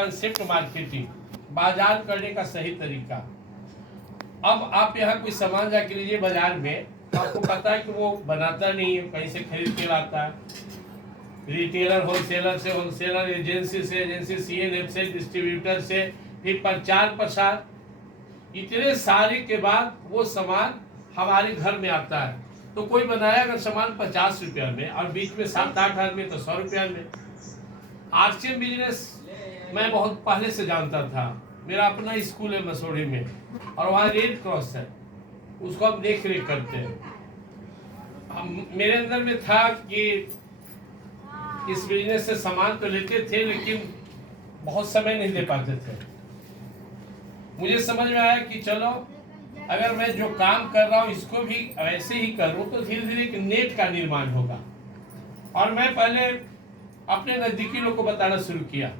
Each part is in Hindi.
कंसेप्ट मार्केटिंग, बाजार करने का सही तरीका। अब आप यहाँ कोई सामान जाके लीजिए बाजार में, आपको पता है कि वो बनाता नहीं है, कहीं से खरीद के लाता है, रिटेलर होलसेलर से, होलसेलर एजेंसी से, एजेंसी सीएनएफ से, डिस्ट्रीब्यूटर से, फिर प्रचार प्रसार, इतने सारे के बाद वो सामान हमारे घर में आता है। तो कोई बनाया अगर सामान 50 रुपया में और बीच में 7-8 आदमी तो 100 रुपया में। आरसीएम बिजनेस मैं बहुत पहले से जानता था, मेरा अपना स्कूल है मसूरी में और वहाँ रेड क्रॉस है, उसको हम देख रेख करते हैं। मेरे अंदर में था कि इस बिजनेस से सामान तो लेते थे लेकिन बहुत समय नहीं दे पाते थे। मुझे समझ में आया कि चलो अगर मैं जो काम कर रहा हूँ इसको भी ऐसे ही करूँ तो धीरे धीरे एक नेट का निर्माण होगा। और मैं पहले अपने नज़दीकी लोग को बताना शुरू किया,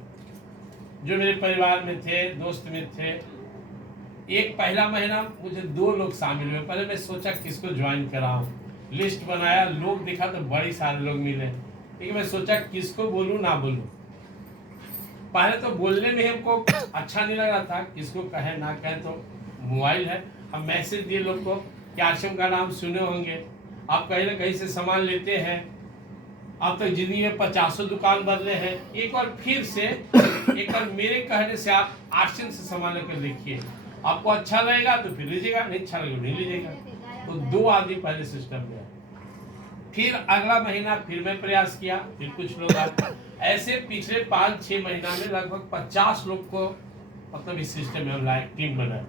जो मेरे परिवार में थे, दोस्त में थे। एक पहला महीना मुझे 2 लोग शामिल हुए। पहले मैं सोचा किसको ज्वाइन कराऊं, लिस्ट बनाया, लोग देखा तो बड़े सारे लोग मिले, लेकिन मैं सोचा किसको बोलूं ना बोलूं। पहले तो बोलने में हमको अच्छा नहीं लग रहा था, किसको कहे ना कहे। तो मोबाइल है, हम मैसेज दिए लोग को कि आश्रम का नाम सुने होंगे, आप कहीं ना कहीं से सामान लेते हैं, अब तक जिंदगी में 50 दुकान बदले हैं, एक बार फिर से एक बार मेरे कहने से आप आश्रम से सामान लेकर देखिए, आपको अच्छा लगेगा तो फिर लीजिएगा, नहीं अच्छा लगेगा नहीं लीजिएगा। तो 2 आदमी पहले सिस्टम में। फिर अगला महीना फिर मैं प्रयास किया, फिर कुछ लोग आए। ऐसे पिछले 5-6 महीना में लगभग 50 लोग को मतलब इस सिस्टम में हम लाए, टीम बनाए।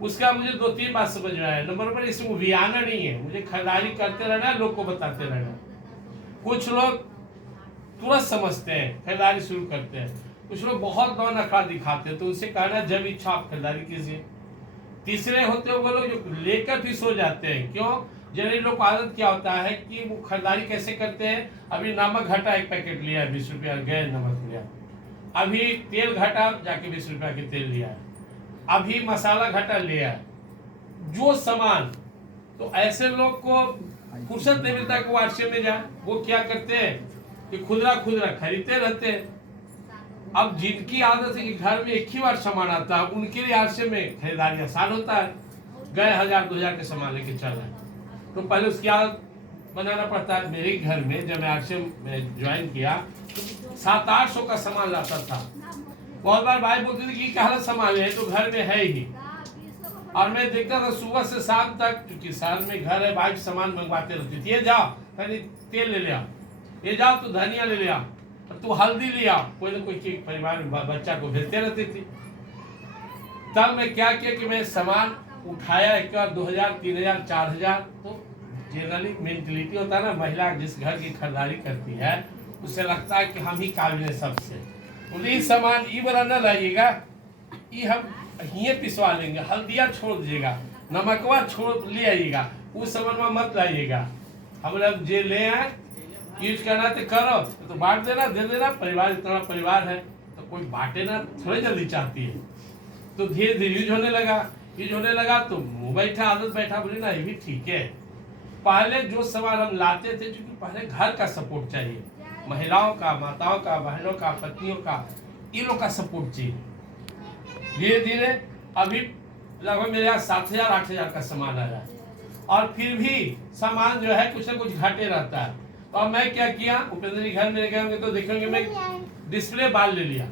उसका मुझे 2-3 बात समझ में आया। नंबर 1 इसमें वियाना नहीं है, मुझे खरीदारी करते रहना है, लोग को बताते रहना। कुछ लोग तुरंत समझते हैं, खरीदारी शुरू करते हैं, कुछ लोग बहुत दौड़ नखरा दिखाते हैं, तो उनसे कहना जब इच्छा आप खरीदारी कीजिए। तीसरे होते हैं वो लोग जो लेकर भी सो जाते हैं। क्यों? जनरली लोग को आदत क्या होता है कि वो खरीदारी कैसे करते हैं, अभी नमक घटा 1 पैकेट लिया 20 रुपया, गए नमक लिया, अभी तेल घटा जाके 20 रुपया के तेल लिया, अभी मसाला घटा लिया, जो सामान। तो ऐसे लोग को फुर्सत नहीं मिलता कि वो आरसीएम में जाए। वो क्या करते हैं कि खुदरा खुदरा खरीदते रहते हैं। अब जिनकी आदत है कि घर में एक ही बार सामान आता है, उनके लिए आरसीएम में खरीदारी आसान होता है। गए 1000-2000 के सामान लेके चल रहे हैं, तो पहले उसकी आदत बनाना पड़ता है। मेरे घर में जब मैं आरसीएम में ज्वाइन किया तो 700-800 का सामान लाता था। बहुत बार भाई बोलते थे कि क्या सामान है, तो घर में है ही। और मैं देखता था सुबह से शाम तक, क्योंकि साल में घर है, भाई सामान मंगवाते रहती थी। ये जाओ कहीं तेल ले लिया, ये जाओ तो धनिया ले लिया, तू हल्दी लिया, कोई ना कोई चीज परिवार में बच्चा को भेजते रहती थी। तब मैं क्या किया कि मैं सामान उठाया, एक बार 2000, 3000, 4000। तो जनरली मेंटलिटी होता है ना, महिला जिस घर की खरीदारी करती है उससे लगता है कि हम ही काबिल है सबसे। बोले सामान ये बड़ा न लाइएगा, ये हम ये पिसवा लेंगे, हल्दिया छोड़ दीजिएगा, नमकवा छोड़ ले आइएगा, उस सामान मत लाइएगा। हम लोग जे ले आए यूज करना तो करो, तो बांट देना, दे देना। परिवार इतना परिवार है तो कोई बांटे ना थोड़ी जल्दी चाहती है। तो धीरे धीरे यूज होने लगा तो मुँह बैठा, आदत बैठा, बोले ना ये भी ठीक है। पहले जो सामान हम लाते थे, क्योंकि पहले घर का सपोर्ट चाहिए, महिलाओं का, माताओं का, बहनों का, पत्नियों का, इन लोग का सपोर्ट चाहिए। धीरे धीरे अभी लगभग मेरे यहाँ 7000-8000 का सामान आ रहा है, और फिर भी सामान जो है कुछ ना कुछ घाटे रहता है। तो अब मैं क्या किया, उपेंद्र जी घर में गए होंगे तो देखेंगे मैं डिस्प्ले बाल ले लिया,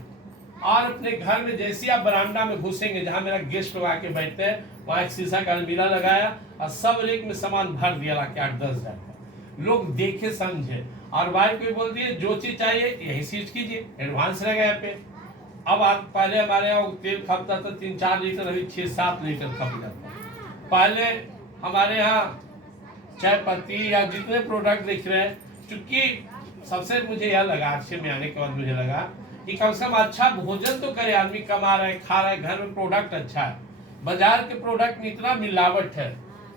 और अपने घर में जैसे आप बरामदा में घुसेंगे, जहाँ मेरा गेस्ट लोग आके बैठते हैं, वहाँ एक शीशा का अलमीरा लगाया और सब रेक में सामान भर दिया ला के 8-10 हजार का। लोग देखे समझे, और भाई को बोल दिए जो चीज चाहिए यही चीज कीजिए, एडवांस रहेगा यहाँ पे। अब आप पहले हमारे यहाँ तेल खपता था 3-4 लीटर, अभी 6-7 लीटर खप जाता। पहले हमारे यहाँ चाय पत्ती या जितने प्रोडक्ट दिख रहे हैं, चूंकि सबसे मुझे यह लगा आरसीएम में आने के बाद मुझे लगा कि कम से कम अच्छा भोजन तो करे आदमी, कमा रहे खा रहे, घर में प्रोडक्ट अच्छा है। बाजार के प्रोडक्ट में इतना मिलावट है।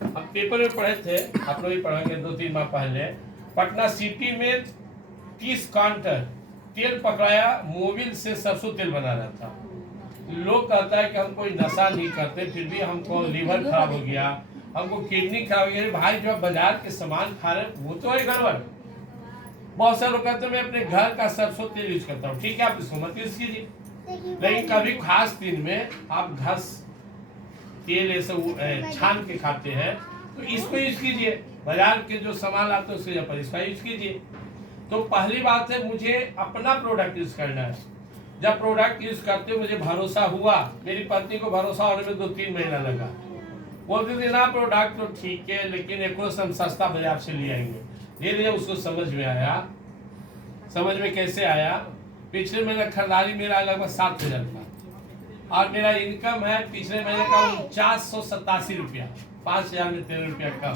हम पेपर में पढ़े थे, आप लोग भी पढ़ेंगे 2-3 माह पहले, पटना सिटी में 30 काउंटर तेल पकड़ाया, मोबिल से सरसों तेल बना रहा था। लोग कहता है कि हम कोई नशा नहीं करते, फिर भी हमको लीवर खराब हो गया, हमको किडनी खराब हो गया। भाई जो बाजार के सामान खा रहे वो तो है गड़बड़। बहुत सारे लोग कहते हैं मैं अपने घर का सरसों तेल यूज करता हूँ, ठीक है आप इसको मत यूज कीजिए, लेकिन कभी खास दिन में आप घस तेल ऐसे छान के खाते हैं तो इसको यूज कीजिए। बाजार के जो सामान आते हैं उसके ऊपर इसका यूज कीजिए। तो पहली बात है मुझे अपना प्रोडक्ट यूज करना है। जब प्रोडक्ट यूज करते मुझे भरोसा हुआ, मेरी पत्नी को भरोसा होने में 2-3 महीना लगा। बोलते थे ना प्रोडक्ट तो ठीक है लेकिन एक हम सस्ता बाजार से ले आएंगे। धीरे धीरे उसको समझ में आया। समझ में कैसे आया? पिछले महीने खरीदारी मेरा लगभग 7,000 था और मेरा इनकम है पिछले महीने का 4987 रुपया, 5,000 में 13 रुपया कम।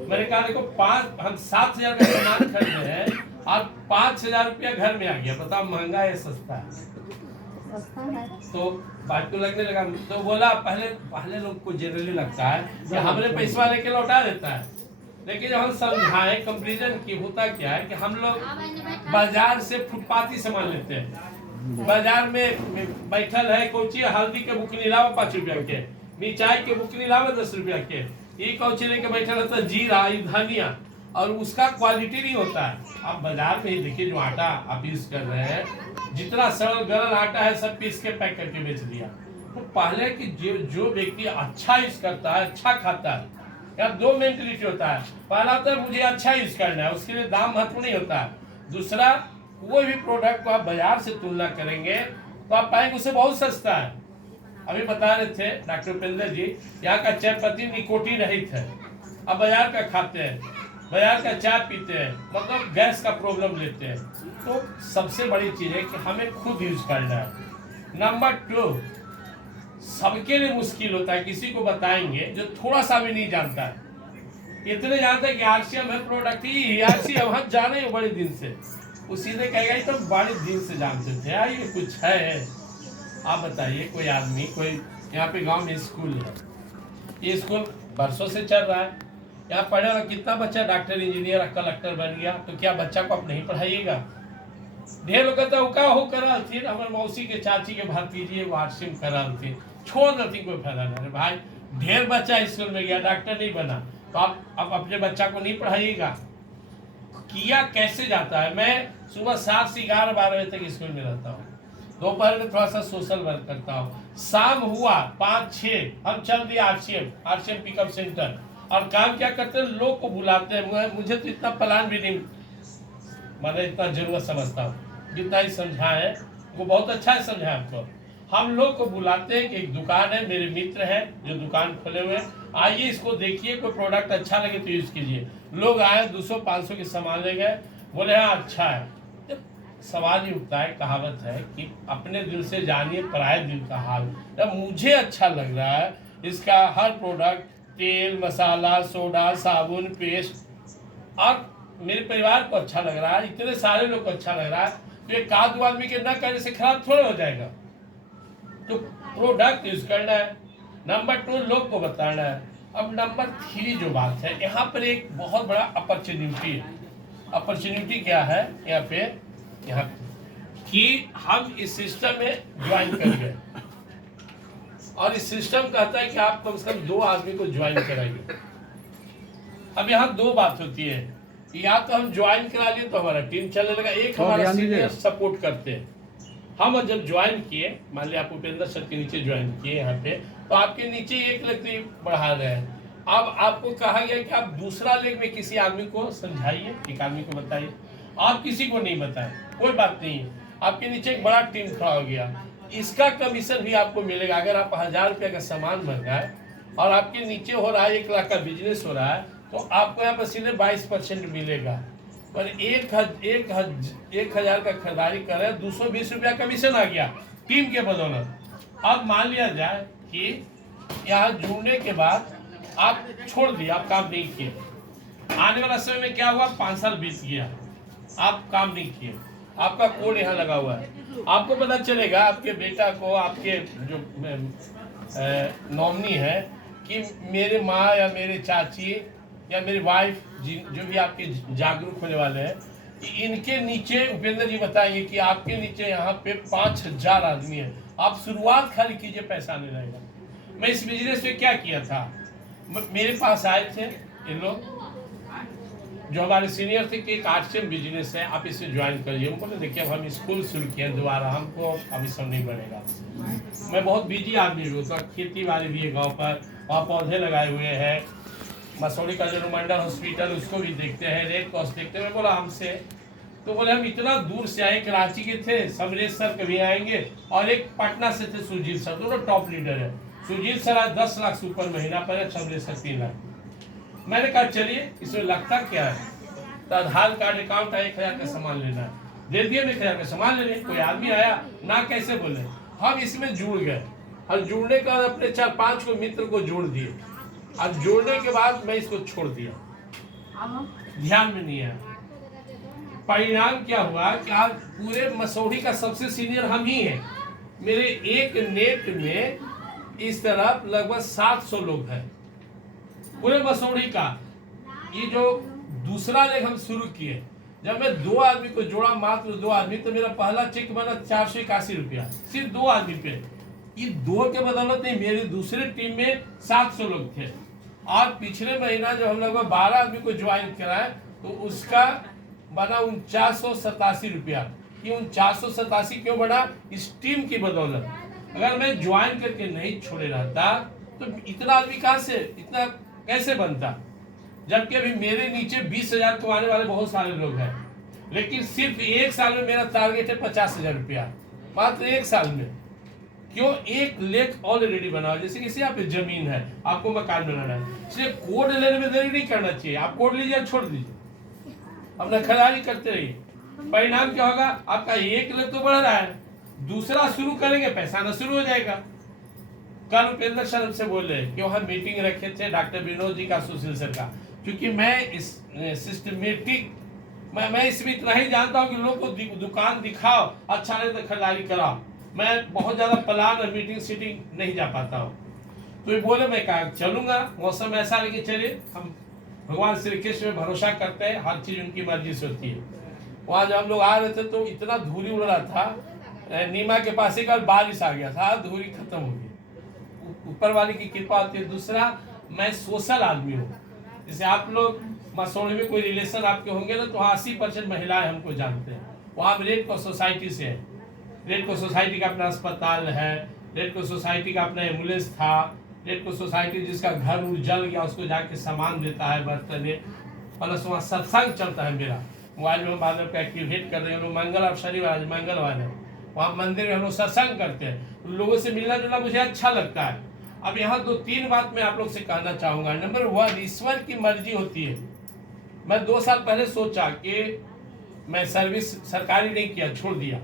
मैंने कहा देखो हम 7,000 का सामान खरीदे हैं और 5,000 रुपया घर में आ गया। बताओ महंगा है सस्ता है? तो बात को लगने लगा। तो बोला पहले लोग को जनरली लगता है कि हमने पैसा लेके लौटा देता है, लेकिन जब हम समझाए कंपैरिजन की होता क्या है कि हम लोग बाजार से फुटपाती सामान लेते हैं। बाजार में बैठल है कोची हल्दी के बुकनी लावा 5 रुपया के, मिर्चाई के बुकनी लावा 10 रुपया के, ये कौची लेके बैठा रहता है जीरा धनिया, और उसका क्वालिटी नहीं होता है। आप बाजार में ही देखिए जो आटा आप यूज कर रहे हैं, जितना सरल गरल आटा है सब पीस के पैक करके बेच दिया। तो पहले कि जो व्यक्ति अच्छा यूज करता है, अच्छा खाता है, या 2 मेंटलिटी होता है। पहला तो मुझे अच्छा यूज करना है, उसके लिए दाम महत्व नहीं होता है। दूसरा कोई भी प्रोडक्ट को आप बाजार से तुलना करेंगे तो आप पाएंगे उसे बहुत सस्ता है। अभी बता रहे थे डॉक्टर उपेंद्र जी, यहाँ का चाय पत्ती निकोटीन रहित है। अब बाजार का खाते हैं, बाजार का चाय पीते हैं, मतलब गैस का प्रॉब्लम लेते हैं। तो सबसे बड़ी चीज है कि हमें खुद यूज करना है। नंबर 2, सबके लिए मुश्किल होता है, किसी को बताएंगे जो थोड़ा सा भी नहीं जानता है। इतने जानते हैं कि आरसीएम है प्रोडक्ट ही, आरसीएम हम जाने हैं बड़े दिन से, वो सीधे कहेगा ये तो बड़े दिन से जानते थे यार, ये कुछ है। आप बताइए कोई आदमी, कोई यहाँ पे गांव में स्कूल है, ये स्कूल बरसों से चल रहा है, यहाँ पढ़े हुआ कितना बच्चा डॉक्टर इंजीनियर कलेक्टर बन गया, तो क्या बच्चा को आप नहीं पढ़ाइएगा? ढेर लोग कहता हो करा थी हमारे मौसी के चाची के भतीजे वार्षिक करा थी, छोड़ देती कोई फायदा नहीं। भाई ढेर बच्चा स्कूल में गया डॉक्टर नहीं बना, तो आप अपने बच्चा को नहीं पढ़ाइएगा? किया कैसे जाता है? मैं सुबह 7 से 11-12 बजे तक स्कूल में रहता हूँ, दोपहर में थोड़ा सा सोशल वर्क करता हूँ, शाम हुआ 5-6 हम चल दिया आरसीएम पिकअप सेंटर। और काम क्या करते हैं, लोग को बुलाते हैं। मुझे तो इतना प्लान भी नहीं, मैंने इतना जरूरत समझता हूँ, जितना ही समझाए वो बहुत अच्छा है समझाए आपको। हम लोग को बुलाते हैं कि एक दुकान है, मेरे मित्र है जो दुकान खोले हुए, आइए इसको देखिए, कोई प्रोडक्ट अच्छा लगे तो यूज कीजिए। लोग आए 200-500 के सामान ले गए, बोले हाँ अच्छा है। जब सवाल ही उठता है, कहावत है कि अपने दिल से जानिए पराये दिल का हाल। जब मुझे अच्छा लग रहा है, इसका हर प्रोडक्ट, तेल मसाला सोडा साबुन पेस्ट, और मेरे परिवार को अच्छा लग रहा है, इतने सारे लोग को अच्छा लग रहा है, तो एक आदमी आदमी के न करने से खराब थोड़ा हो जाएगा। तो प्रोडक्ट यूज करना है। नंबर 2, लोग को बताना है। अब नंबर 3 जो बात है, यहाँ पर एक बहुत बड़ा अपॉर्चुनिटी है। अपॉर्चुनिटी क्या है यहाँ कि हम इस सिस्टम में ज्वाइन कर गए, और इस सिस्टम कहता है कि आप कम से कम 2 आदमी को ज्वाइन कराइए। अब यहाँ 2 बात होती है, या तो हम ज्वाइन करा लिए तो हमारा टीम चलने लगा, एक हमारा सीनियर सपोर्ट करते हैं। हम जब ज्वाइन किए, मान लिया आप उपेंद्र सर के नीचे ज्वाइन किए यहाँ पे, तो आपके नीचे एक लेग बढ़ा रहे हैं। अब आपको कहा गया कि आप दूसरा लेग में किसी आदमी को समझाइए, एक आदमी को बताइए। आप किसी को नहीं बताएं, कोई बात नहीं है, आपके नीचे एक बड़ा टीम खड़ा हो गया, इसका कमीशन भी आपको मिलेगा। अगर आप 1000 रुपये का सामान मंगाए और आपके नीचे हो रहा है 1 लाख का बिजनेस हो रहा है, तो आपको यहाँ पर सीधे 22% मिलेगा। पर 1,000 का खरीदारी कर रहे हैं, 220 रुपया कमीशन आ गया टीम के बदौलत। अब मान लिया जाए कि यहाँ जुड़ने के बाद आप छोड़ दिए, आप काम नहीं किए, आने वाला समय में क्या हुआ, 5 साल बीत गया, आप काम नहीं किए, आपका कोड यहाँ लगा हुआ है, आपको पता चलेगा आपके बेटा को, आपके जो नॉमिनी है, कि मेरे माँ या मेरे चाची या मेरी वाइफ जो भी आपके जागरूक होने वाले हैं, इनके नीचे उपेंद्र जी बताएंगे कि आपके नीचे यहाँ पे 5,000 आदमी है। आप शुरुआत खाली कीजिए, पैसा आने लगेगा। मैं इस बिजनेस में क्या किया था, मेरे पास आए थे इन लोग, जो हमारे सीनियर थे कि एक आर्टिसन बिजनेस है, आप इसे ज्वाइन करिए। उनको देखिए अब हम स्कूल शुरू किए दोबारा, हमको अभी सब नहीं बनेगा। मैं बहुत बिजी आदमी हूँ, तो खेती बाड़ी भी है गाँव पर, वहाँ पौधे लगाए हुए हैं। मसौड़ी का जो मंडल हॉस्पिटल उसको भी देखते हैं, रेड क्रॉस देखते हैं। मैं बोला हमसे, तो बोले हम इतना दूर से आए, कराची के थे, समरेश सर कभी आएंगे, और एक पटना से थे सुजीत सर, दोनों टॉप लीडर है। सुजीत सर आज 10 लाख से ऊपर महीना पर है, समरेश सर 3 लाख। मैंने कहा चलिए, इसमें लगता क्या है, तो आधार कार्ड अकाउंट है, 1000 का सामान लेना है, दे दिए, 1000 का सामान लेने। कोई आदमी आया ना, कैसे बोले, हम इसमें जुड़ गए। और जुड़ने के बाद अपने 4-5 को मित्र को जोड़ दिए। अब जोड़ने के बाद मैं इसको छोड़ दिया, ध्यान में नहीं आया। परिणाम क्या हुआ कि आज पूरे मसौड़ी का सबसे सीनियर हम ही हैं। मेरे एक नेट में इस तरफ लगभग 700 लोग हैं पूरे मसौड़ी का। ये जो दूसरा लेग हम शुरू किए, जब मैं 2 आदमी को जोड़ा, मात्र 2 आदमी, तो मेरा पहला चेक बना 481 रुपया, सिर्फ 2 आदमी पे। ये 2 के बदौलत नहीं, मेरी दूसरे टीम में 700 लोग थे। और पिछले महीना जब हम लोग 12 आदमी को ज्वाइन कराए, तो उसका बना 4987 रुपया। ये 4987 क्यों बना? इस टीम की बदौलत। अगर मैं ज्वाइन करके नहीं छोड़े रहता तो इतना आदमी कहाँ से, इतना कैसे बनता? जबकि अभी मेरे नीचे 20,000 कमाने वाले बहुत सारे लोग हैं, लेकिन सिर्फ 1 साल में मेरा टारगेट है 50,000 रुपया, मात्र 1 साल में। क्यों? 1 लेख ऑलरेडी बना। जैसे किसी आप जमीन है, आपको मकान बनाना है, इसलिए कोड लेने में देरी नहीं करना चाहिए। आप कोड लीजिए, छोड़ दीजिए, अपना खरीदारी करते रहिए। परिणाम क्या होगा? आपका 1 लेख तो बढ़ रहा है, दूसरा शुरू करेंगे, पैसा ना शुरू हो जाएगा। कल उपेंद्र सर हमसे बोले कि वहाँ मीटिंग रखे थे डॉक्टर विनोद जी का, सुशील सर का। क्योंकि मैं इस सिस्टमेटिक, मैं इसमें इतना ही जानता हूँ कि लोग को दुकान दिखाओ, अच्छा नहीं तो खरीदारी कराओ। मैं बहुत ज्यादा प्लान और मीटिंग सीटिंग नहीं जा पाता हूँ। तो ये बोले, मैं कहा चलूंगा, मौसम ऐसा लेके चलिए। हम भगवान श्री कृष्ण में भरोसा करते हैं, हर चीज उनकी मर्जी से होती है। वहाँ जब हम लोग आ रहे थे तो इतना धूली उड़ रहा था, नीमा के पास एक बारिश आ गया था, धूली खत्म हो गई। ऊपर वाले की कृपा होती है। दूसरा, मैं सोशल आदमी हूँ। जैसे आप लोग मसौड़ी में कोई रिलेशन आपके होंगे ना, तो 80% महिलाएं हमको जानते हैं। वहाँ रेड क्रॉस सोसाइटी से है, रेड क्रॉस सोसाइटी का अपना अस्पताल है, रेड क्रॉस सोसाइटी का अपना एम्बुलेंस था, रेड क्रॉस सोसाइटी जिसका घर जल गया उसको जाके सामान देता है, बर्तन। प्लस वहाँ सत्संग चलता है मेरा, मोबाइल में बाद में एक्टिवेट कर रहे हैं लोग। मंगल और शनिवार, मंगलवार है, वहाँ मंदिर में हम लोग सत्संग करते हैं। लोगों से मिलना जुलना मुझे अच्छा लगता है। अब यहाँ 2-3 बात मैं आप लोग से कहना चाहूँगा। नंबर 1, ईश्वर की मर्जी होती है। मैं 2 साल पहले सोचा कि मैं सर्विस सरकारी नहीं किया, छोड़ दिया।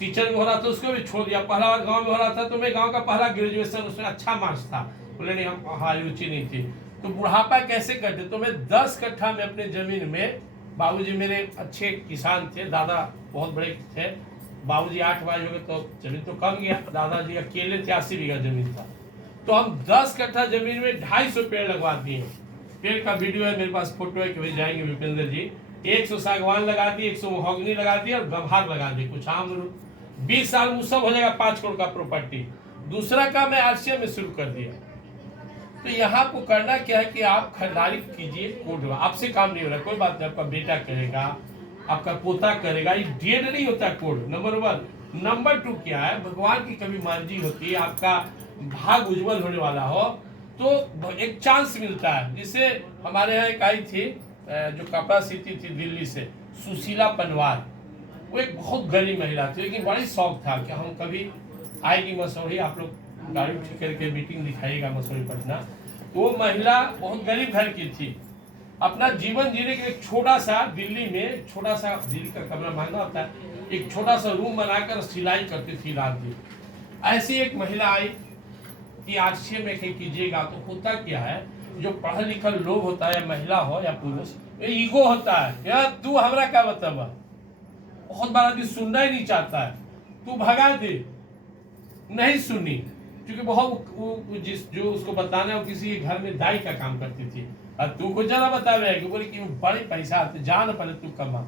टीचर में हो रहा था उसको भी छोड़ दिया। पहला बार गांव में हो रहा था, तो मैं गांव का पहला ग्रेजुएशन, उसमें अच्छा मार्क्स था। बोले नहीं, हम हाँ रुचि नहीं थी। तो बुढ़ापा कैसे करते? तो मैं 10 कट्ठा में अपने जमीन में, बाबूजी मेरे अच्छे किसान थे, दादा बहुत बड़े थे, बाबूजी 8 भाई हो गए तो जमीन तो कम गया। दादाजी अकेले 83 बीघा जमीन था। तो हम 10 कट्ठा जमीन में 250 पेड़ लगवा दिए। पेड़ का वीडियो है मेरे पास, फोटो है कि भाई जाएंगे विपेंद्र जी। 100 सागवान लगा दी, 100 महोगनी लगा दी और गंभार लगा दी, कुछ आम। 20 साल में सब हो जाएगा, 5 करोड़ का प्रॉपर्टी। दूसरा काम मैं आरसीएम में शुरू कर दिया। तो यहाँ को करना क्या है कि आप खरीदारी कीजिए, कोड आपसे काम नहीं हो रहा, कोई बात नहीं, आपका बेटा करेगा, आपका पोता करेगा। ये डेड नहीं होता कोड, नंबर 1। नंबर 2 क्या है? भगवान की कभी मर्जी होती है, आपका भाग उज्जवल होने वाला हो तो एक चांस मिलता है। जिससे हमारे यहाँ एक आई थी जो कपड़ा सीती थी दिल्ली से, सुशीला पनवार। वो एक बहुत गरीब महिला थी, लेकिन बड़ी शौक था कि हम कभी आएगी मसौड़ी, आप लोग गाड़ी ठीक करके मीटिंग दिखाइएगा मसौड़ी पटना। तो वो महिला बहुत गरीब घर की थी, अपना जीवन जीने के लिए छोटा सा दिल्ली में, छोटा सा, दिल्ली का कमरा महंगा होता है, एक छोटा सा रूम बनाकर सिलाई करती थी रात दिन। ऐसी एक महिला आई कि आरसीएम में कहीं कीजिएगा। तो होता क्या है, जो पढ़ा लिखा लोग होता है, महिला हो या पुरुष, ईगो होता है, यार तू हमरा क्या बतावा। बहुत बार आदमी सुनना ही नहीं चाहता है, तू भगा दे, नहीं सुनी। क्योंकि बहुत जो उसको बताना है, वो किसी घर में दाई का काम करती थी, और तू को जरा बतावे कि बोले कि बड़े पैसा आते, जान पहले तू कमा।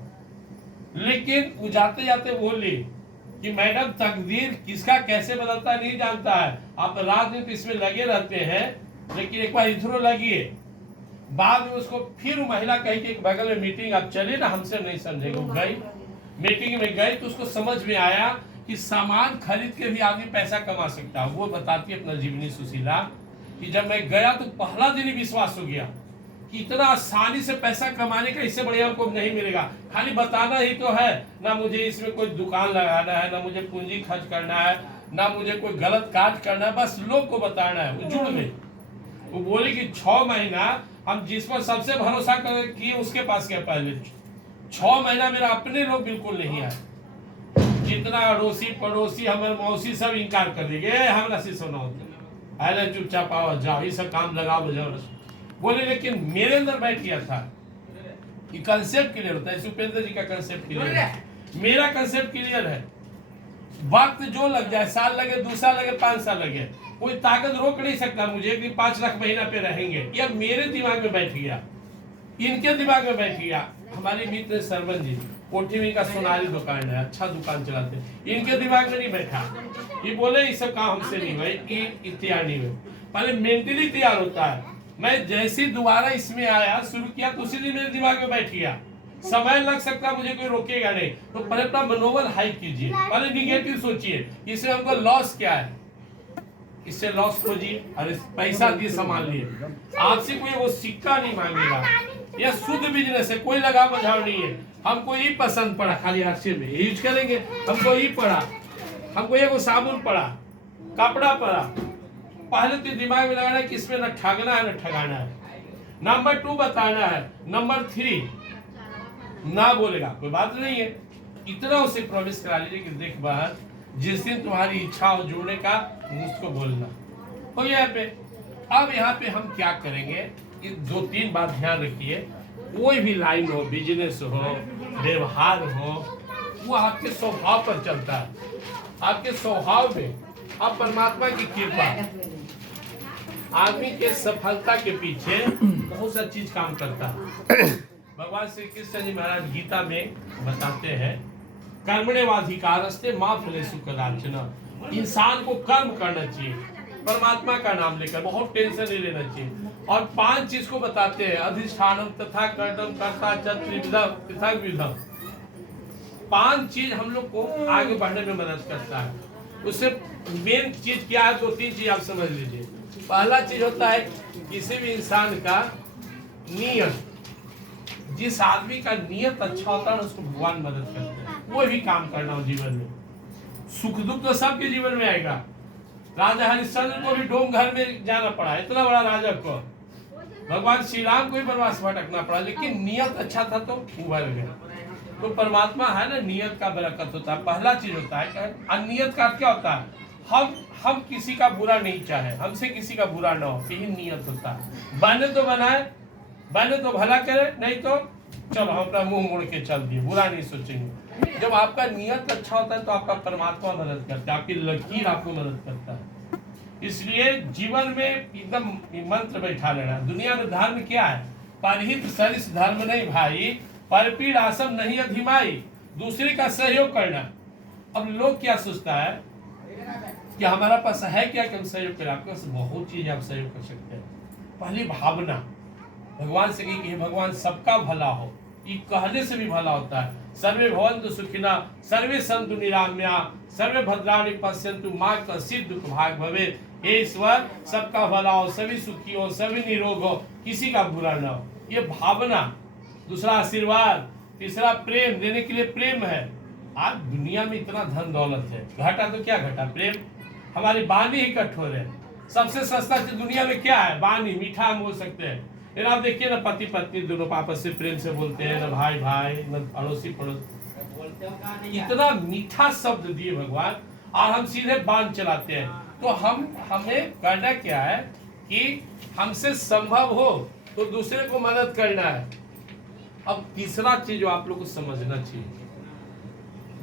लेकिन वो जाते जाते बोले कि मैडम, तकदीर किसका कैसे बदलता है नहीं जानता है। आप रात दिन तो इसमें लगे रहते हैं, लेकिन एक बार इधरों लगिए, बाद में उसको फिर महिला कही कि एक बगल में मीटिंग, आप चलिए ना, हमसे नहीं समझेंगे। वो गई, मीटिंग में गई तो उसको समझ में आया कि सामान खरीद के भी आदमी पैसा कमा सकता है। वो बताती है अपना जीवनी सुशीला कि जब मैं गया तो पहला दिन ही विश्वास हो गया कि इतना आसानी से पैसा कमाने का इससे बढ़िया हमको नहीं मिलेगा। खाली बताना ही तो है ना, मुझे इसमें कोई दुकान लगाना है, ना मुझे पूंजी खर्च करना है, ना मुझे कोई गलत काज करना है, बस लोग को बताना है। वो जुड़ गई। वो बोली कि 6 महीना हम जिस पर सबसे भरोसा किए उसके पास गए। पहले 6 महीना मेरा अपने लोग बिल्कुल नहीं आए। जितना अड़ोसी पड़ोसी हमारे मौसी सब इनकार कर दिए, हमारा से सुना होता है, चुपचाप आओ जाओ, ये सब काम लगाओ बजाओ। बोले लेकिन मेरे अंदर बैठ गया था कि कंसेप्ट क्लियर होता है। सुपेंद्र जी का कंसेप्ट क्लियर है, मेरा कंसेप्ट क्लियर है। वक्त जो लग जाए, साल लगे, 2 साल लगे, 5 साल लगे, कोई ताकत रोक नहीं सकता मुझे कि 5 लाख महीना पे रहेंगे। यह मेरे दिमाग में बैठ गया, इनके दिमाग में बैठ गया। हमारे मित्र सरवन जी कोठी का सोनारी दुकान है, अच्छा दुकान चलाते, इनके दिमाग में नहीं बैठा। ये बोले ये सब काम हमसे नहीं हुआ, ये तैयार नहीं हुए। पहले मेंटली तैयार होता है। मैं जैसे दोबारा इसमें आया, शुरू किया तो उसी दिन मेरे दिमाग में बैठ गया। समय लग सकता, मुझे कोई रोकेगा नहीं। तो पहले अपना मनोबल हाई कीजिए, पहले निगेटिव सोचिए, इससे हमको लॉस क्या है, इससे लॉस खोजिए। अरे पैसा दिए सामान लिए, आपसे कोई वो सिक्का नहीं मांगेगा। यह शुद्ध बिजनेस है, कोई लगा बजाव नहीं है। हमको ये पसंद पड़ा, खाली आरसे में यूज करेंगे। हमको ये पड़ा, हमको ये साबुन पड़ा, कपड़ा पड़ा, पहले तो दिमाग में लगाना है कि इसमें न ठगना है न ठगाना है। नंबर 2 बताना है, नंबर 3 ना बोलेगा, कोई बात नहीं है। इतना उसे प्रॉमिस करा लीजिए कि देख बाहर, जिस दिन तुम्हारी इच्छा हो जुड़ने का, मुझको बोलना हो। यहाँ पे अब यहाँ पे हम क्या करेंगे कि 2-3 बात ध्यान रखिए। कोई भी लाइन हो, बिजनेस हो, व्यवहार हो, वो आपके स्वभाव पर चलता है। आपके स्वभाव में अब परमात्मा की कृपा, आदमी के सफलता के पीछे बहुत सा चीज काम करता है। भगवान श्री कृष्ण जी महाराज गीता में बताते हैं, कर्मण्येवाधिकारस्ते मा फलेषु कदाचन। इंसान को कर्म करना चाहिए, परमात्मा का नाम लेकर, बहुत टेंशन नहीं लेना चाहिए। और 5 चीज को बताते हैं, अधिष्ठानम तथा कर्तम कर्ता च त्रिविधम पृथक विधम। 5 चीज हम लोग को आगे बढ़ने में मदद करता है। उससे मेन चीज क्या है, 2-3 चीज आप समझ लीजिए। पहला चीज होता है किसी भी इंसान का नियत। जिस आदमी का नियत अच्छा होता है उसको भगवान मदद करते हैं। कोई भी काम करना हो जीवन में, सुख दुख तो सबके जीवन में आएगा। राजा हरिश्चंद्र को भी डोम घर में जाना पड़ा, इतना बड़ा राजा को। भगवान श्री राम को भी वनवास भटकना पड़ा, लेकिन नियत अच्छा था तो उभर गया। तो परमात्मा है ना, नियत का बरकत होता है। पहला चीज होता है, अनियत का क्या होता है, हम किसी का बुरा नहीं चाहे, हमसे किसी का बुरा ना हो, यही नियत होता है। बने तो बनाए, बने तो भला करे, नहीं तो चलो हम अपना मुंह मोड़ के चल दिए, बुरा नहीं सोचेंगे। जब आपका नियत अच्छा होता है तो आपका परमात्मा मदद करता है, आपकी लकीर आपको मदद करता है। इसलिए जीवन में एकदम मंत्र बैठा लेना। दुनिया में धर्म क्या है, परहित सरिस धर्म नहीं भाई, परपीड़ आसम नहीं अधिमाई। दूसरे का सहयोग करना। अब लोग क्या सोचता है कि हमारा पास है क्या कि हम सहयोग करें। आपके पास बहुत चीज आप सहयोग कर सकते हैं। पहली भावना भगवान से कही कि भगवान सबका भला हो, ये कहने से भी भला होता है। सर्वे भवन्तु सुखिना, सर्वे सन्तु निरामया, सर्वे भद्राणि पश्यन्तु मा कश्चित् दुःख भाग् भवेत्। हे ईश्वर, सबका भला हो, सभी सुखी हो, सभी निरोग हो, किसी का बुरा ना हो, ये भावना। दूसरा आशीर्वाद, तीसरा प्रेम, देने के लिए प्रेम है। आज दुनिया में इतना धन दौलत है, घटा तो क्या घटा, प्रेम। हमारी वाणी ही कठोर है। सबसे सस्ता चीज दुनिया में क्या है, वाणी। मीठा हम बोल सकते हैं, लेकिन आप देखिए ना, पति पत्नी दोनों आपस से प्रेम से बोलते हैं, ना भाई भाई, न अड़ोसी पड़ोसी। इतना मीठा शब्द दिए भगवान, और हम सीधे बाण चलाते हैं। तो हमें करना क्या है कि हमसे संभव हो तो दूसरे को मदद करना है। अब तीसरा चीज जो आप लोग को समझना चाहिए,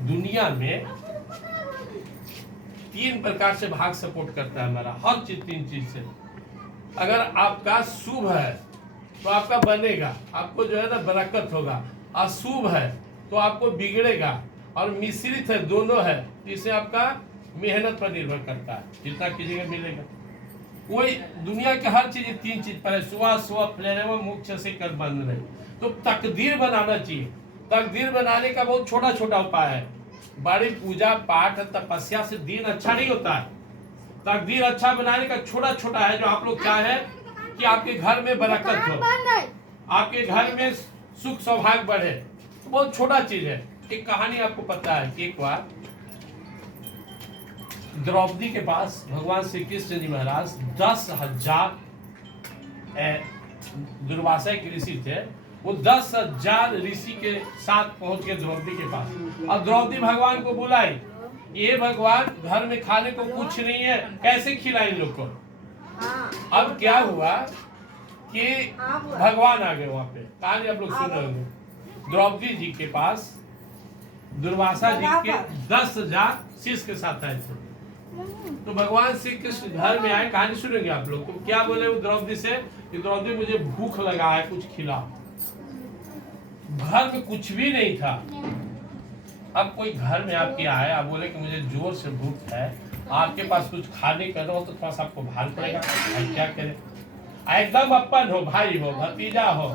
दुनिया में 3 प्रकार से भाग सपोर्ट करता है हमारा, हर चीज 3 चीज से। अगर आपका शुभ है तो आपका बनेगा, आपको जो है ना बरकत होगा। अशुभ है तो आपको बिगड़ेगा, और मिश्रित है, दोनों है, तो इसे आपका मेहनत पर निर्भर करता है, जितना कीजिएगा मिलेगा। कोई दुनिया के हर चीज 3 चीज पर है, सुबह सुबह प्लेनेवा मोक्ष से कर बन रहे। तो तकदीर बनाना चाहिए। तकदीर बनाने का बहुत छोटा छोटा उपाय है। बड़ी पूजा पाठ तपस्या से दिन अच्छा नहीं होता है। तकदीर अच्छा बनाने का छोटा छोटा है जो आप लोग चाहे कि आपके घर में बरकत हो, आपके घर में सुख सौभाग्य बढ़े। तो बहुत छोटा चीज है। एक कहानी आपको पता है कि एक बार द्रौपदी के पास भगवान श्री कृष्ण जी महाराज 10,000 दुर्वासा के ऋषि थे। वो 10,000 ऋषि के साथ पहुंच गए द्रौपदी के पास। और द्रौपदी भगवान को बुलाई, ये भगवान घर में खाने को कुछ नहीं है, कैसे खिलाए इन लोग को। अब क्या हुआ कि भगवान आ गए वहां पे। कहानी आप लोग सुन रहे होंगे। द्रौपदी जी के पास दुर्वासा जी के 10,000 शिष्य के साथ आए थे। तो भगवान श्री कृष्ण घर में आए। कहानी सुनेंगे आप लोग। तो क्या बोले वो द्रौपदी से कि द्रौपदी मुझे भूख लगा है, कुछ खिला। घर में कुछ भी नहीं था। अब कोई घर में आपके आए, आप बोले कि मुझे जोर से भूख है, आपके पास कुछ खाने का हो तो थोड़ा सा आपको भार पड़ेगा। क्या करें, एकदम अपन हो, भाई हो, भतीजा हो,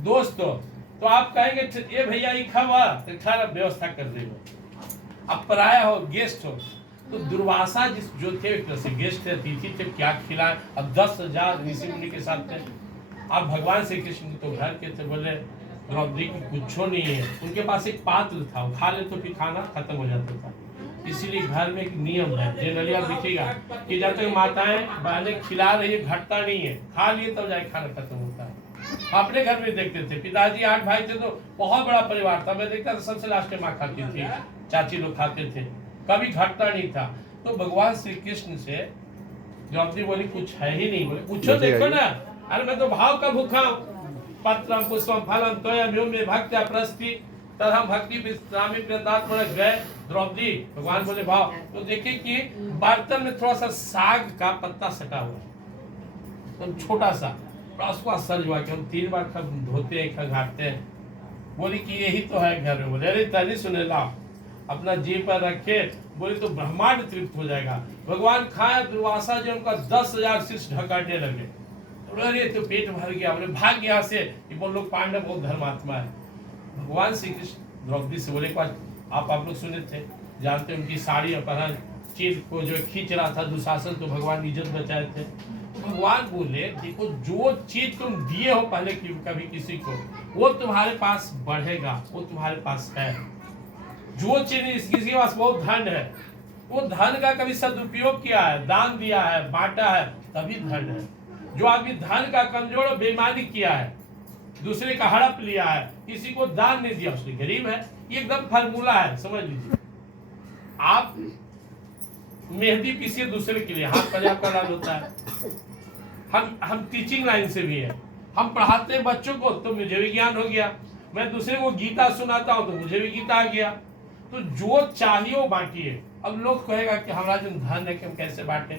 दोस्त हो, तो आप कहेंगे ये भैया ये खावा तो खाना व्यवस्था कर देगा। अब पराया हो, गेस्ट हो, तो दुर्वासा जिस जो थे एक तरह से गेस्ट थे, अतिथि थे, क्या खिलाए। अब 10,000 ऋषि मुनि के साथ थे। अब भगवान श्री कृष्ण तो घर के थे। बोले द्रौपदी की कुछ नहीं है। उनके पास एक पात्र था, वो खा ले तो फिर खाना खत्म हो जाता था। इसीलिए घर में एक नियम है, जनरली आप देखिएगा कि जब तक माताएं बहनें खिला रही है घटता नहीं है, खा लिए तब जाए खाना खत्म होता है। अपने घर में देखते थे, पिताजी 8 भाई थे तो बहुत बड़ा परिवार था। मैं देखता था सबसे लास्ट में माँ खाती थी, चाची लोग खाते थे, कभी घटता नहीं था। तो भगवान श्री कृष्ण से द्रौपदी बोली कुछ है ही नहीं। बोले पूछो देखो ना, अरे मैं तो भाव का भूखा हूँ। पत्रम पुष्पम फलम तोयम में भक्त्या प्रस्ति तदहम भक्ति विश्रामी प्रदात्मन गए। द्रौपदी भगवान बोले भाव। तो देखिए कि बर्तन में थोड़ा सा साग का पत्ता सटा हुआ है, तो छोटा सा, उसको सजवा के हम 3 बार धोते हैं, घाटते हैं। बोली कि यही तो है घर में। बोले अरे तनी सुने ला, अपना जी पर रखे। बोले तो ब्रह्मांड तृप्त हो जाएगा। भगवान खाए, दुर्वासा जी उनका 10,000 शिष्य ढकाने लगे। अरे तो पेट भर गया। बोले भाग यहाँ से, ये बोल लोग पांडव बहुत धर्मात्मा है। भगवान श्री कृष्ण द्रौपदी से बोले आप लोग सुने थे, जानते उनकी साड़ी अपहरण, चीर को जो खींच रहा था दुशासन, तो भगवान इज्जत बचाए थे। भगवान बोले देखो जो चीज तुम दिए हो पहले कभी किसी को, वो तुम्हारे पास बढ़ेगा, वो तुम्हारे पास है। जो चीज किसी के पास बहुत धन है, वो धन का कभी सदुपयोग किया है, दान दिया है, बांटा है, तभी धन है। जो आदमी धन का कमजोर और बेईमानी किया है, दूसरे का हड़प लिया है, किसी को दान नहीं दिया, उसके गरीब है। ये एकदम फार्मूला है, समझ लीजिए। आप मेहंदी पीसिए दूसरे के लिए, हाथ पर आपका लाल होता है। हम टीचिंग लाइन से भी है, हम पढ़ाते हैं बच्चों को तो मुझे भी ज्ञान हो गया। मैं दूसरे को गीता सुनाता हूँ तो मुझे भी गीता आ गया। तो जो चाहिए वो बांटिए। अब लोग कहेगा कि हमारा जो धन है कि हम कैसे बांटे,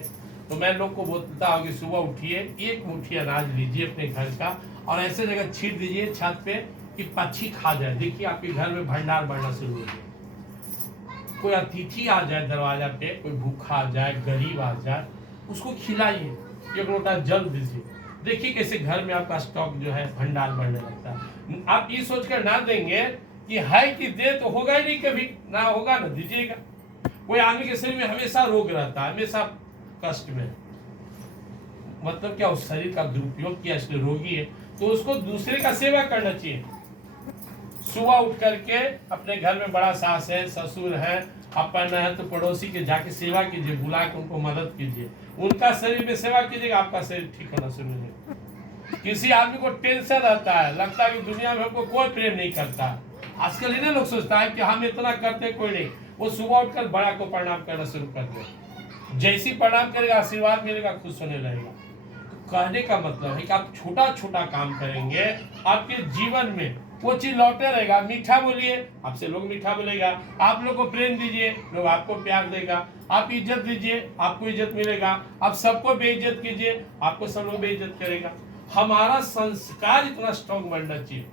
तो मैं लोग को बोलता हूँ कि सुबह उठिए, 1 मुट्ठी अनाज लीजिए अपने घर का और ऐसे जगह छीट दीजिए छत पे कि पक्षी खा जाए। देखिए आपके घर में भंडार बढ़ना शुरू हो जाए। कोई अतिथि आ जाए दरवाजा पे, कोई भूखा आ जाए, गरीब आ जाए, उसको खिलाइए, 1 लोटा जल दीजिए। देखिए कैसे घर में आपका स्टॉक जो है भंडार बढ़ने लगता है। आप ये सोचकर ना देंगे कि है कि दे तो होगा ही नहीं, कभी ना होगा ना दीजिएगा। कोई आदमी के शरीर में हमेशा रोग रहता है, हमेशा कष्ट में, मतलब क्या उस शरीर का दुरुपयोग किया इसलिए रोगी है, तो उसको दूसरे का सेवा करना चाहिए। सुबह उठ करके अपने घर में बड़ा सास है, ससुर है, अपन है, तो पड़ोसी के जाके सेवा कीजिए, बुला के उनको मदद कीजिए, उनका शरीर में सेवा कीजिएगा, आपका शरीर ठीक होना शुरू हो जाएगा। किसी आदमी को टेंशन रहता है, लगता है कि दुनिया में हमको कोई प्रेम नहीं करता। आजकल इन्हें लोग सोचता है कि हम इतना करते कोई नहीं। वो सुबह उठकर बड़ा को प्रणाम करना शुरू कर दे, जैसी प्रणाम करेगा आशीर्वाद मिलेगा, खुश होने लगेगा। तो कहने का मतलब है कि आप छोटा छोटा काम करेंगे, आपके जीवन में वो चीज लौटे रहेगा। मीठा बोलिए, आपसे लोग मीठा बोलेगा। आप लोग को प्रेम दीजिए, लोग आपको प्यार देगा। आप इज्जत दीजिए, आपको इज्जत मिलेगा। आप सबको बेइज्जत कीजिए, आपको सब लोग बेइज्जत करेगा। हमारा संस्कार इतना स्ट्रॉन्ग बनना चाहिए।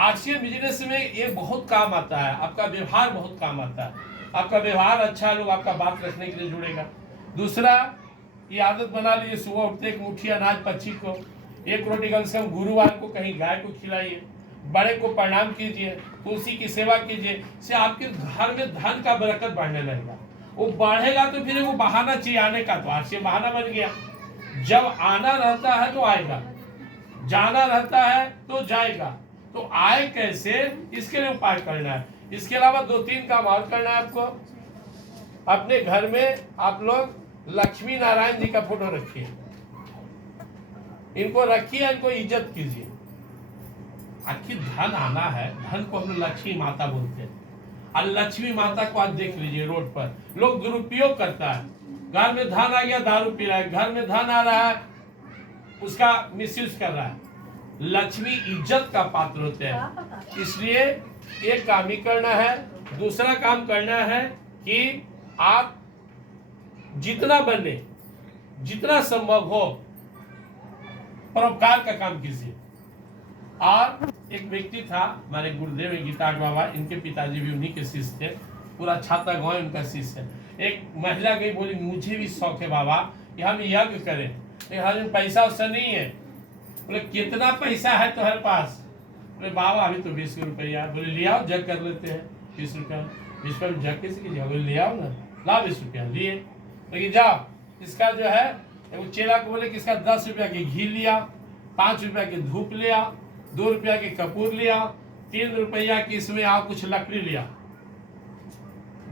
आज के बिजनेस में ये बहुत काम आता है, आपका व्यवहार बहुत काम आता है। आपका व्यवहार अच्छा है, लोग आपका बात रखने के लिए जुड़ेगा। दूसरा, ये आदत बना लीजिए, सुबह उठते एक मुट्ठी अनाज पक्षी को, एक रोटी कम से कम गुरुवार को कहीं गाय को खिलाइए, बड़े को प्रणाम कीजिए, तुलसी की सेवा कीजिए, से आपके घर में धन का बरकत बढ़ने लगेगा। वो बढ़ेगा तो फिर वो बहाना चाहिए आने का, तो आज से बहाना बन गया। जब आना रहता है तो आएगा, जाना रहता है तो जाएगा, तो आए कैसे, इसके लिए उपाय करना है। इसके अलावा 2-3 काम और करना है आपको। अपने घर में आप लोग लक्ष्मी नारायण जी का फोटो रखिए, इनको रखिए, इनको इज्जत कीजिए। आखिर धन आना है, धन को हम लोग लक्ष्मी माता बोलते हैं। और लक्ष्मी माता को आज देख लीजिए, रोड पर लोग दुरुपयोग करता है। घर में धन आ गया, दारू पी रहा है, घर में धन आ रहा है, उसका मिसयूज कर रहा है। लक्ष्मी इज्जत का पात्र होते हैं, इसलिए एक काम ही करना है। दूसरा काम करना है कि आप जितना बने, जितना संभव हो, परोपकार का काम कीजिए। और एक व्यक्ति था, हमारे गुरुदेव गीताट बाबा, इनके पिताजी भी उन्हीं के शिष्य थे, पूरा छाता गांव उनका शिष्य है। एक महिला गई, बोली मुझे भी शौक है बाबा कि हम यज्ञ करें, लेकिन हमारे पैसा उससे नहीं है। बोले कितना पैसा है तुम्हारे पास? बोले बाबा अभी तो 20 रुपया। बोले ले आओ, जग कर लेते हैं। 20 रुपया, 20 रुपया जग कैसे कीजिए? बोले ले आओ ना, ला 20 रुपया लिए। लेकिन जाओ, इसका जो है वो चेला को बोले कि इसका 10 रुपया के घी लिया, 5 रुपया के धूप लिया, 2 रुपया के कपूर लिया, 3 रुपया की इसमें आप कुछ लकड़ी लिया।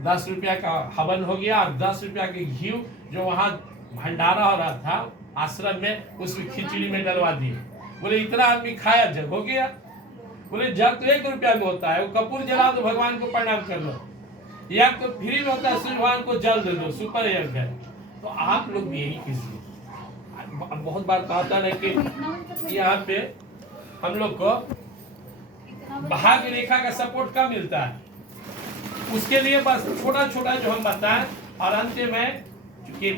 10 रुपया का हवन हो गया, और 10 रुपया के घी जो वहां भंडारा हो रहा था आश्रम में, उस खिचड़ी में डलवा दिए। बोले इतना आदमी खाया, जग हो गया। बोले जग तो 1 रुपया में होता है, वो कपूर जला दो, भगवान को प्रणाम कर लो। यज्ञ तो फ्री में होता है, सूर्य भगवान को जल दे दो, सुपर यज्ञ है। तो आप लोग भी यही कीजिए। बहुत बार कहता है कि यहाँ पे हम लोग को भाग्य रेखा का सपोर्ट कम मिलता है, उसके लिए बस छोटा छोटा जो हम बताएं। और अंत में, चूंकि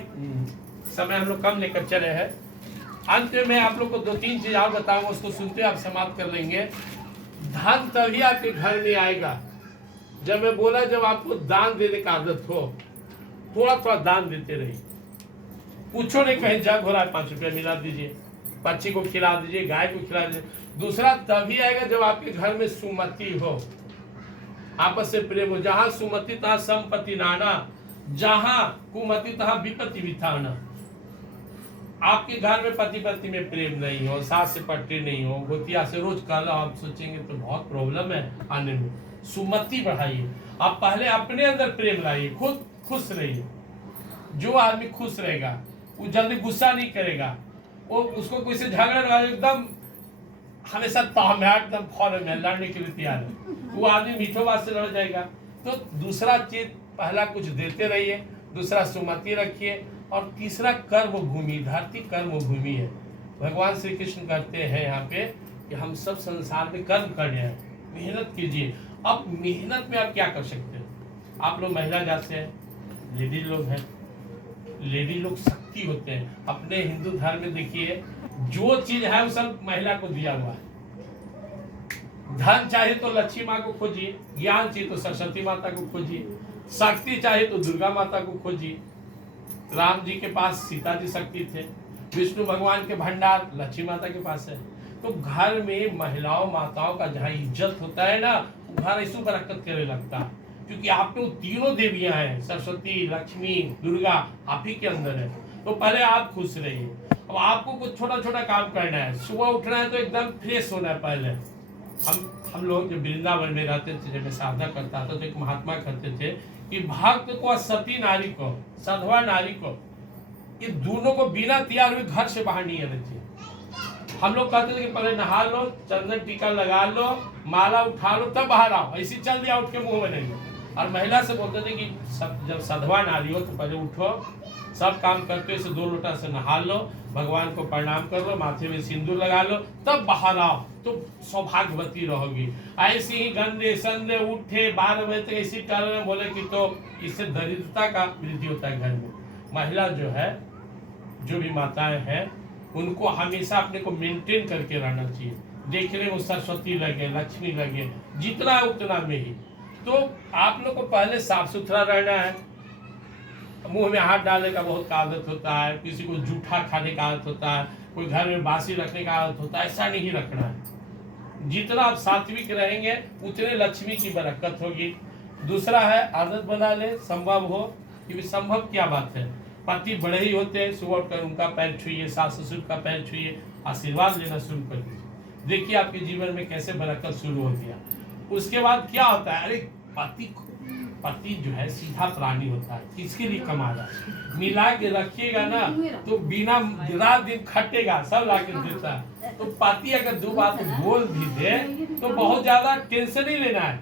समय हम लोग कम लेकर चले हैं, अंत में आप लोग को 2-3 चीज और बताऊंगा, उसको सुनते आप समाप्त कर लेंगे। धन तभी आपके घर में आएगा जब मैं बोला, जब आपको दान देने का आदत हो, थोड़ा थोड़ा दान देते रहिए। पूछो नहीं, कहीं जग हो रहा है 5 रुपया मिला दीजिए, पक्षी को खिला दीजिए, गाय को खिला दीजिए। दूसरा तभी आएगा जब आपके घर में सुमति हो, आपस से प्रेम हो। जहां सुमति तहां संपत्ति नाना, जहां कुमति तहां विपत्ति बिथाना। आपके घर में पति पत्नी में प्रेम नहीं हो, सास से पट्टी नहीं हो, गोतिया से रोज काला, आप सोचेंगे तो बहुत प्रॉब्लम है आने में। सुमति बढ़ाइए, आप पहले अपने अंदर प्रेम लाइए, खुद खुश रहिए। जो आदमी खुश रहेगा वो जल्दी गुस्सा नहीं करेगा, वो उसको कोई से झगड़ा एकदम हमेशा एकदम फौरन में लड़ने के लिए तैयार है, वो आदमी मीठो बात से लड़ जाएगा। तो दूसरा चीज, पहला कुछ देते रहिए, दूसरा सुमति रखिए, और तीसरा कर्म भूमि, धरती कर्म भूमि है। भगवान श्री कृष्ण कहते हैं यहाँ पे कि हम सब संसार में कर्म कर रहे हैं, मेहनत कीजिए। अब मेहनत में आप क्या कर सकते हैं? आप लोग महिला जाते हैं, लेडीज लोग हैं, लेडीज लोग शक्ति होते हैं। अपने हिंदू धर्म में देखिए, जो चीज है वो सब महिला को दिया हुआ है। धन चाहिए तो लक्ष्मी माँ को खोजिए, ज्ञान चाहिए तो सरस्वती माता को खोजिए, शक्ति चाहिए तो दुर्गा माता को खोजिए। राम जी के पास सीता जी शक्ति थे, विष्णु भगवान के भंडार लक्ष्मी माता के पास है। तो घर में महिलाओं माताओं का जहाँ इज्जत होता है ना, घर ऐसी बरकत करने लगता है, क्योंकि आप में तीनों देवियां हैं, सरस्वती, लक्ष्मी, दुर्गा आप ही के अंदर है। तो पहले आप खुश रहिए। अब आपको कुछ छोटा छोटा काम करना है, सुबह उठना है तो एकदम फ्रेश होना है। पहले हम लोग जब वृंदावन में रहते थे, जब मैं साधना करता था, तो एक महात्मा कहते थे कि भक्त को, सती नारी को, साधवा नारी को, ये दोनों को बिना तैयार हुए घर से बाहर नहीं आना चाहिए। हम लोग कहते थे कि पहले नहा लो, चंदन टीका लगा लो, माला उठा लो, तब बाहर आओ, ऐसी चल दिया उठ के मुंह में नहीं। और महिला से बोलते थे कि जब साधवा नारी हो तो पहले उठो, सब काम करते हुए 2 लोटा से नहा लो, भगवान को प्रणाम कर लो, माथे में सिंदूर लगा लो, तब बाहर आओ, तो सौभाग्यवती रहोगी। ऐसे ही गंदे संदे उठे 12 बजे तक ऐसी टहलने बोले कि तो इससे दरिद्रता का वृद्धि होता है घर में। महिला जो है, जो भी माताएं हैं, उनको हमेशा अपने को मेंटेन करके रहना चाहिए। देखने में सरस्वती लगे, लक्ष्मी लगे, जितना है उतना में ही। तो आप लोग को पहले साफ सुथरा रहना है, मुंह में हाथ डालने का बहुत आदत होता है, किसी को जूठा खाने का आदत होता है, कोई घर में बासी रखने का आदत होता है। ऐसा नहीं रखना है। जितना आप सात्विक रहेंगे उतने लक्ष्मी की बरकत होगी। दूसरा है आदत बना ले, संभव हो कि संभव क्या बात है, पति बड़े ही होते हैं, सुबह उठकर उनका पैर छुइए, सास ससुर का पैर छुइए, आशीर्वाद लेना शुरू कर दीजिए। देखिए आपके जीवन में कैसे बरकत शुरू हो गया। उसके बाद क्या होता है, अरे पति जो है सीधा प्राणी होता है, किसके लिए कमा रहा है, मिला के रखिएगा ना तो बिना रात दिन खटेगा, सब ला के देता है। तो पति अगर दो बात बोल भी दे तो बहुत ज्यादा टेंशन ही लेना है।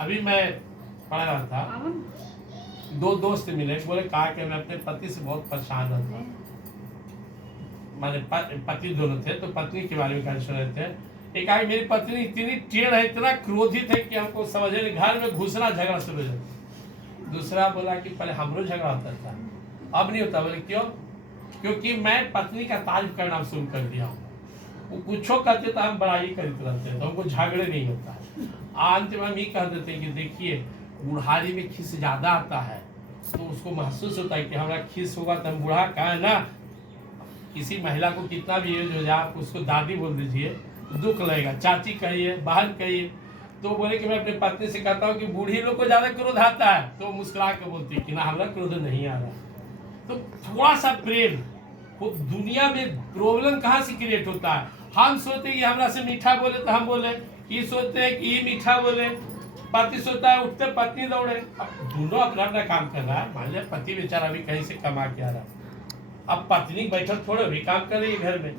अभी मैं पढ़ रहा था, दो दोस्त मिले, बोले कहा कि मैं अपने पति से बहुत परेशान रहता, माने पति दोनों थे, तो पत्नी के बारे में कहा सुन रहे थे। एक आगे मेरी पत्नी इतनी टेढ़ है, इतना क्रोधित है कि हमको समझ नहीं, घर में घुसना झगड़ा शुरू हो जाता। दूसरा बोला कि पहले हमरो झगड़ा होता था, अब नहीं होता। बोले क्यों? क्योंकि मैं पत्नी का तारीफ करना शुरू कर दिया हूँ। वो कुछ करते तो हम बड़ाई करते रहते, तो हमको झगड़े नहीं होता। अंत में हम ये कह देते कि देखिए बुढ़ारी में खिस ज्यादा आता है, तो उसको महसूस होता है कि हमारा खिस होगा तो हम बूढ़ा कहा है ना। किसी महिला को कितना भी एज हो जाए, आप उसको दादी बोल दीजिए दुख लगेगा, चाची कहिए, बहन कहिए। तो बोले कि मैं अपने पत्नी से कहता हूँ कि बूढ़ी लोग को ज्यादा क्रोध आता है, तो मुस्कुरा के बोलती है कि ना हमारा क्रोध नहीं आ रहा। तो थोड़ा सा प्रेम, वो दुनिया में प्रॉब्लम कहाँ से क्रिएट होता है। हम सोचते हैं कि हमरा से मीठा बोले तो हम बोले, ये सोचते हैं कि ये मीठा बोले, पति सोचता है उठते पत्नी दौड़े। अब दोनों अपना अपना काम कर रहा है। मान लिया पति बेचारा भी कहीं से कमा के आ रहा, अब पत्नी बैठल थोड़े भी काम कर रही है घर में।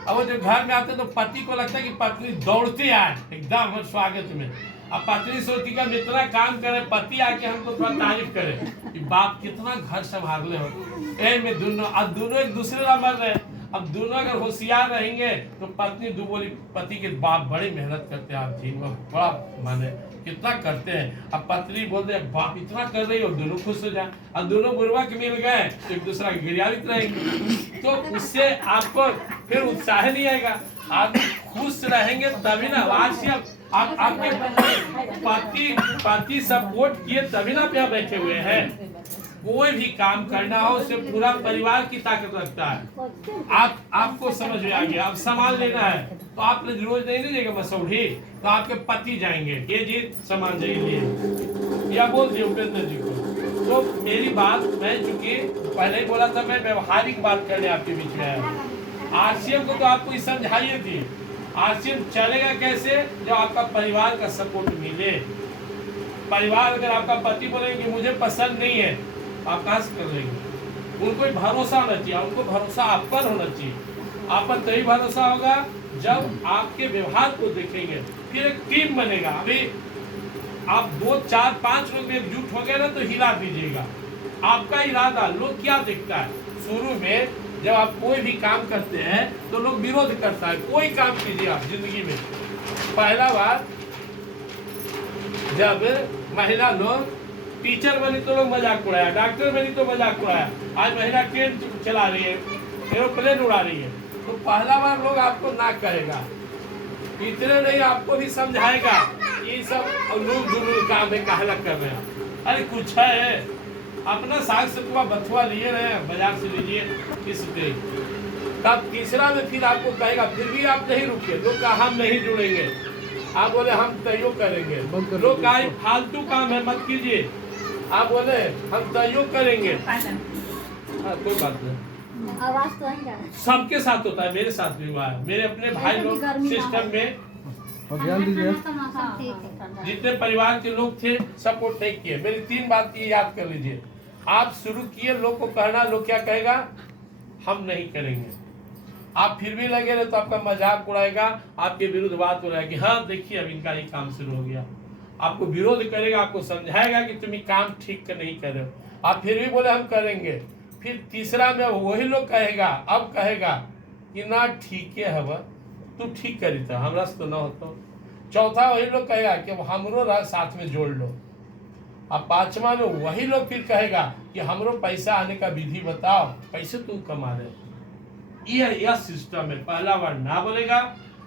अब वो जो घर में आते तो पति को लगता है कि पत्नी दौड़ते आए एकदम स्वागत में। अब पत्नी सोचती का इतना काम करे, पति आके हमको थोड़ा तारीफ करे कि बाप कितना घर संभाले हो। में दोनों अब दोनों एक दूसरे का मर रहे। अब दोनों अगर होशियार रहेंगे तो पत्नी दो बोली पति के बाप बड़ी मेहनत करते हैं, आप जी बड़ा माने कितना करते हैं। अब पत्नी बोलते हैं बाप इतना कर रही हो, दोनों खुश हो जाए। अब दोनों बुरवा के मिल गए तो एक दूसरा गिरियावित रहेंगे, तो उससे आपको फिर उत्साह नहीं आएगा। आप खुश रहेंगे तभी ना। आज से आप आपके पति सपोर्ट किए तभी ना आप यहाँ बैठे हुए हैं। कोई भी काम करना हो उससे पूरा परिवार की ताकत रखता है। आपको समझ में आ गया। अब सामान लेना है तो आप रोज नहीं लीजिएगा मसौढ़ी, तो आपके पति जाएंगे ये जी सामान जाइए, या बोल दिए उपेंद्र जी को। तो मेरी बात, मैं चूंकि पहले ही बोला था मैं व्यवहारिक बात करने आपके बीच में आया। आरसीएम को तो आपको समझाइए थी, आरसीएम चलेगा कैसे जब आपका परिवार का सपोर्ट मिले। परिवार अगर आपका पति बोलेंगे कि मुझे पसंद नहीं है, आप कहाँ से कर लेंगे। उनको भरोसा होना चाहिए, उनको भरोसा आप पर होना चाहिए। आप पर तभी भरोसा होगा जब आपके व्यवहार को देखेंगे, फिर एक टीम बनेगा। अभी आप 2, 4, 5 लोग एकजुट हो गए ना तो हिला दीजिएगा। आपका इरादा लोग क्या देखता है। शुरू में जब आप कोई भी काम करते हैं तो लोग विरोध करता है। कोई काम कीजिए आप जिंदगी में, पहला बार जब महिला लोग टीचर बनी तो लोग मजाक उड़ाया, डॉक्टर बनी तो मजाक उड़ाया, आज महिला ट्रेन चला रही है, एरोप्लेन उड़ा रही है, तो पहला बार लोग आपको ना कहेगा, इतने नहीं आपको भी समझाएगा ये सब लूल जुलूल काम है, कहला कर रहे हैं। अरे कुछ है, अपना साग सतुआ बथुआ लिए रहे बाजार से लीजिए किस दे। तब तीसरा में फिर आपको कहेगा, फिर भी आप नहीं रुके, लोग कहा हम नहीं जुड़ेंगे, आप बोले हम तैयो करेंगे। लोग कहा फालतू काम है मत कीजिए, आप बोले हम तैयो करेंगे। कोई बात नहीं, आवाज तो नहीं जा रहा। सबके साथ होता है, मेरे साथ भी हुआ है। मेरे अपने भाई लोग सिस्टम में जितने परिवार के लोग थे सपोर्ट नहीं किए। मेरी 3 बात ये याद कर लीजिए। आप शुरू किए, लोग को कहना, लोग क्या कहेगा, हम नहीं करेंगे। आप फिर भी लगे रहे तो आपका मजाक उड़ाएगा, आपके विरुद्ध बात हो कि हाँ देखिए अब इनका ही काम शुरू हो गया। आपको विरोध करेगा, आपको समझाएगा कि तुम काम ठीक नहीं कर रहे हो, आप फिर भी बोले हम करेंगे। फिर तीसरा में वही लोग कहेगा, अब कहेगा कि ना ठीक है हवा तू ठीक करी था, हमरा से तो ना होता। चौथा वही लोग कहेगा कि हमरो साथ में जोड़ लो। अब 5वां में वही लोग फिर कहेगा कि हमरो पैसा आने का विधि बताओ, कैसे तू कमा रहे। यह सिस्टम है। पहला बार ना बोलेगा,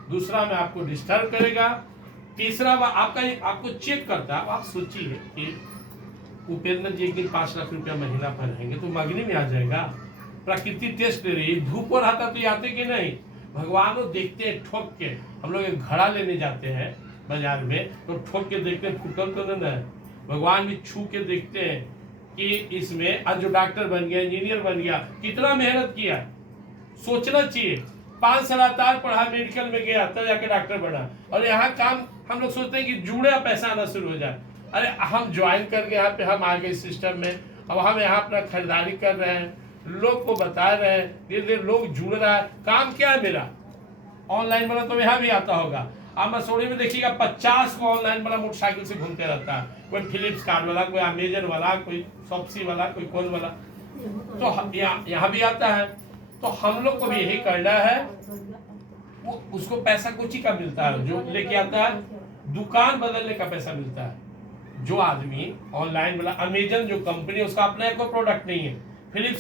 दूसरा में आपको डिस्टर्ब करेगा, तीसरा बार आपको चेक करता है। आप सोचिए कि उपेंद्र जी एक दिन 5 लाख रुपया महीना पर रहेंगे तो मगनी में आ जाएगा। प्रकृति टेस्ट ले रही है, धूप हो रहा था तो आते कि नहीं। भगवान वो देखते हैं ठोक के। हम लोग एक घड़ा लेने जाते हैं बाजार में तो ठोक के देखते हैं फुटल तो नहीं है। भगवान भी छू के देखते हैं कि इसमें आज जो डॉक्टर बन गया, इंजीनियर बन गया, कितना मेहनत किया। सोचना चाहिए 5 साल लगातार पढ़ा, मेडिकल में गया तब जाके डॉक्टर बना। और यहाँ काम हम लोग सोचते हैं कि जुड़े पैसा आना शुरू हो जाए। अरे हम ज्वाइन करके यहाँ पे हम आ गए सिस्टम में, अब हम यहाँ अपना खरीदारी कर रहे हैं, लोग को बता रहे हैं, धीरे धीरे लोग जुड़ रहा है। काम क्या है मेरा, ऑनलाइन वाला तो यहाँ भी आता होगा। आप मसूरी में देखिएगा 50 को ऑनलाइन वाला मोटरसाइकिल से घूमते रहता है। कोई फ्लिपकार्ट वाला, कोई अमेजन वाला, कोई शॉप्सी वाला, कोई कौन वाला, तो यहाँ भी आता है। तो हम लोग को भी यही करना है। वो उसको पैसा कुछ ही का मिलता है, जो लेके आता है दुकान बदलने का पैसा मिलता है। जो आदमी ऑनलाइन वाला, अमेजन जो कंपनी, उसका अपना कोई प्रोडक्ट नहीं है, फिलिप्स